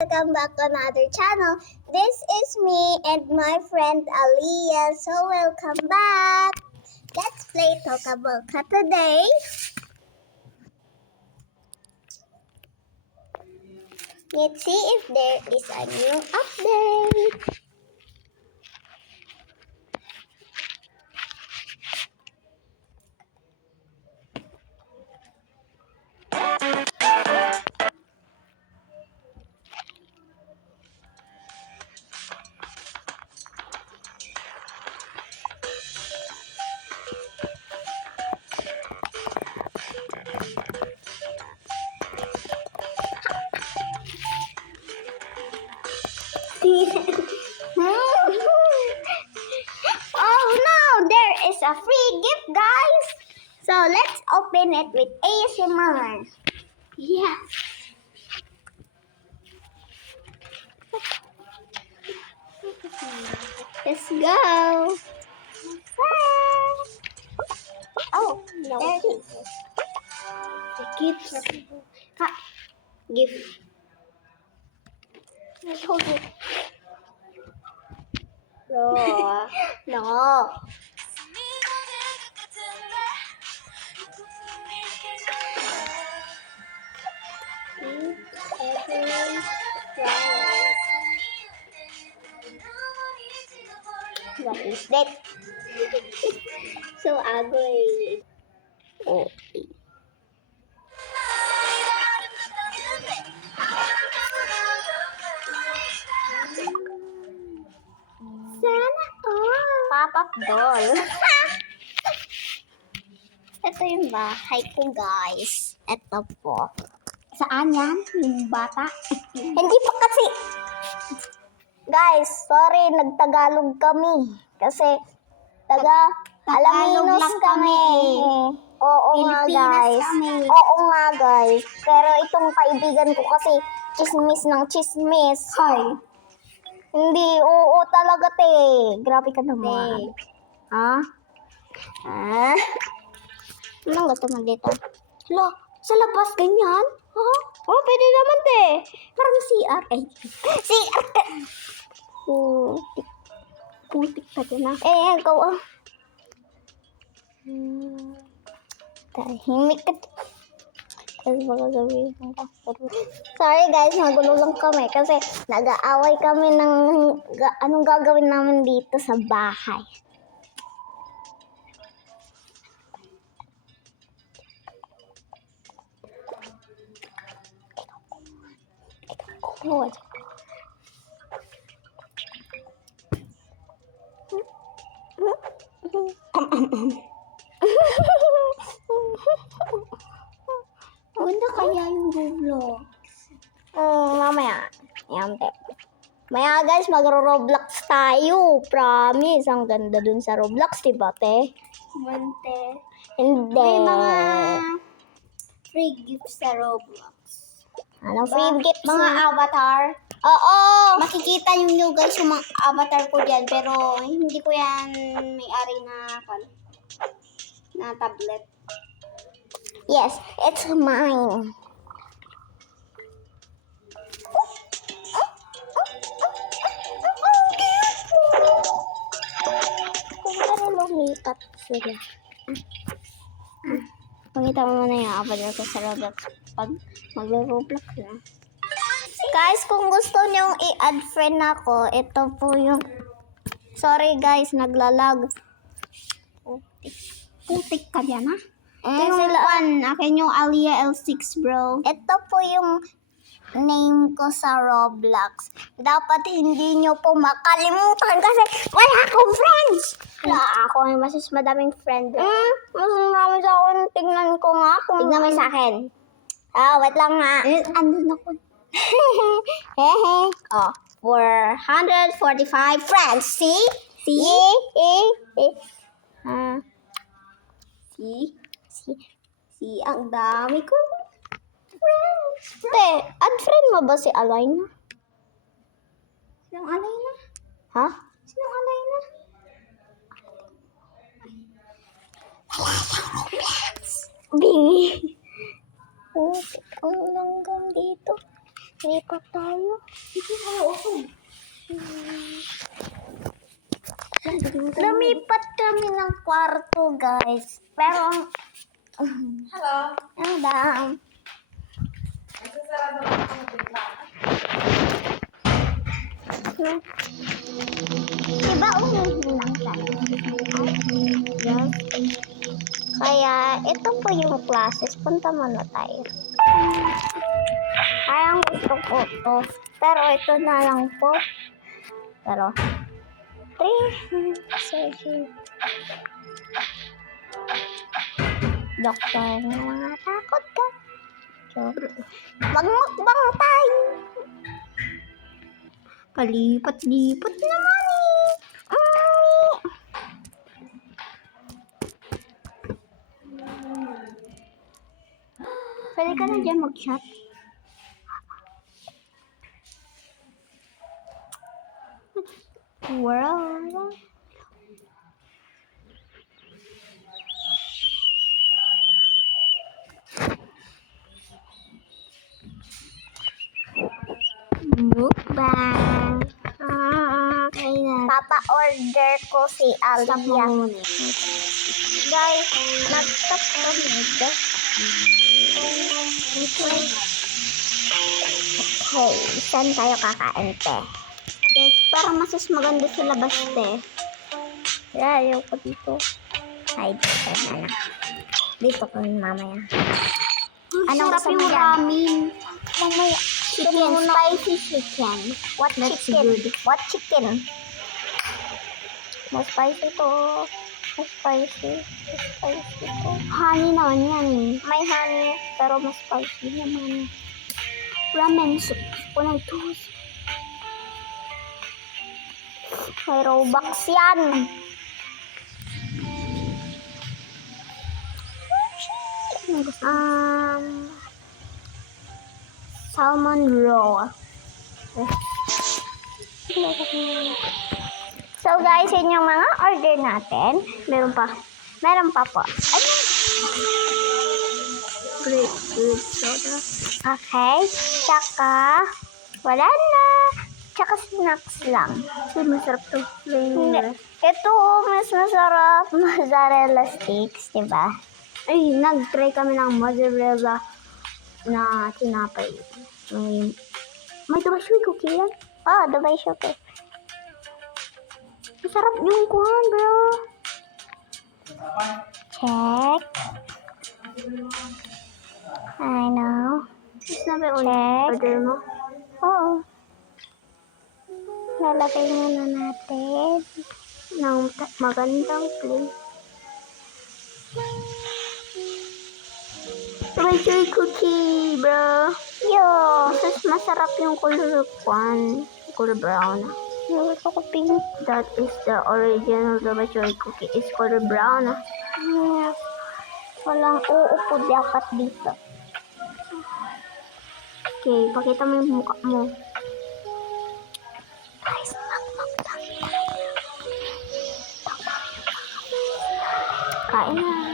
Welcome back to another channel. This is me and my friend Aliyah. So welcome back. Let's play Tokaboka today. Let's see if there is a new update. Oh no, there is a free gift, guys. So let's open it with ASMR. Yeah. Let's go. Oh, no. There it is. The gift. Gift. Hold it. No. No. What is that? So ugly. Oh. Sana all. Pop-up doll. Ito yung bahay ko, guys. Ito po. Saan yan? Yung bata? Hindi pa kasi. Guys, sorry, nagtagalog kami. Kasi, Alaminos kami. Oo nga, guys. Oo nga, guys. Pero itong kaibigan ko kasi, chismis ng chismis. Hi. Hindi, oo talaga, te. Grabe ka naman. Ha? Ah? Anong gusto mo dito? Lo, sa labas ganyan? Ha? Oh, pwede naman, te. Parang CR. Ay, CR ka. Putik ka dyan, ha? Ikaw, ah. Tahimik ka. Tapos baka sabihin ko. Sorry guys, magulo lang kami kasi nag-aaway kami ng anong gagawin namin dito sa bahay. Oh, Ganda kaya yung Roblox? Mamaya. Maya guys, magro-Roblox tayo. Promise. Ang ganda dun sa Roblox, diba, te? Hindi. May mga free gifts sa Roblox. Anong free gifts? Mga avatar. Oo. Makikita nyo guys yung mga avatar ko dyan. Pero hindi ko yan may-ari na tablet. Yes, it's mine. Kung ano lumipat sila. Pakita mo muna yung avatar ko sa Roblox pag mag-Roblox na. Guys, kung gusto nyong i-add friend ako, ito po yung... Sorry guys, naglalag. Putik ka dyan, ha? Akin yung Aliyah L6, bro. Ito po yung name ko sa Roblox. Dapat hindi nyo po makalimutan kasi wala akong friends. Wala ako, mas madaming friend. Mas marami sa akin. Tignan ko nga. Tignan mo sa akin. Wait lang nga. Andun ako. Hehe. 445 friends. See? See? See, ang dami ko friends. Te, add friend mo ba si Alayna? Sinong Alayna? Ha? Sinong Alayna? Bingi. Ang langgam dito. Lipat tayo. Dito tayo, open. Lumipat kami ng kwarto, guys. Pero, Hello. madam. Nagsasarado lang ako ng bintana. Diba umihin lang tayo? Yes. Kaya, ito po yung classes. Punta muna tayo. Parang gusto ko to. Pero ito na lang po. Pero, 3 session. Doktor na mga takot ka. Magmukbang tayo. Palipat-lipat naman eh. Pwede ka na dyan mag-chat. World. Mukbang. Okay na. Papa-order ko si Alia. Guys, nag-stop kami ito. Okay, saan tayo kakain, te? Yes, para mas maganda sa labas, te. Ayaw ko dito. Ay, dito na. Dito ko mamaya. Anong gusto mo dyan? Ramen. Mamaya. Chicken, spicy chicken. What chicken? What chicken? Mas spicy to. Mas spicy. Mas spicy to. Honey naman yan. May honey, pero mas spicy naman. Ramen soup. Unang toast. May Robux yan. Salmon roll. So guys, yun yung mga order natin. Meron pa po. Ano? Grapefruit soda. Okay. Tsaka, wala na. Tsaka snacks lang. Masarap to. Ito, mas masarap. Mozzarella sticks, diba? Ay, nag-try kami ng mozzarella na tinapay. May Dubai Sugar cookie yan? Ah, Dubai Sugar. Masarap yung kuhan, bro. Check. I know. Check. Order mo? Oo. Lalagay muna natin ng magandang plate. Dubai Sugar cookie, bro. Yo, masarap yung color color brown. Gusto ko pink. That is the original Dubai Sugar cookie. It's color brown. Yes. Walang uupo dapat dito. Okay, pakita mo yung mukha mo. Guys, kain na.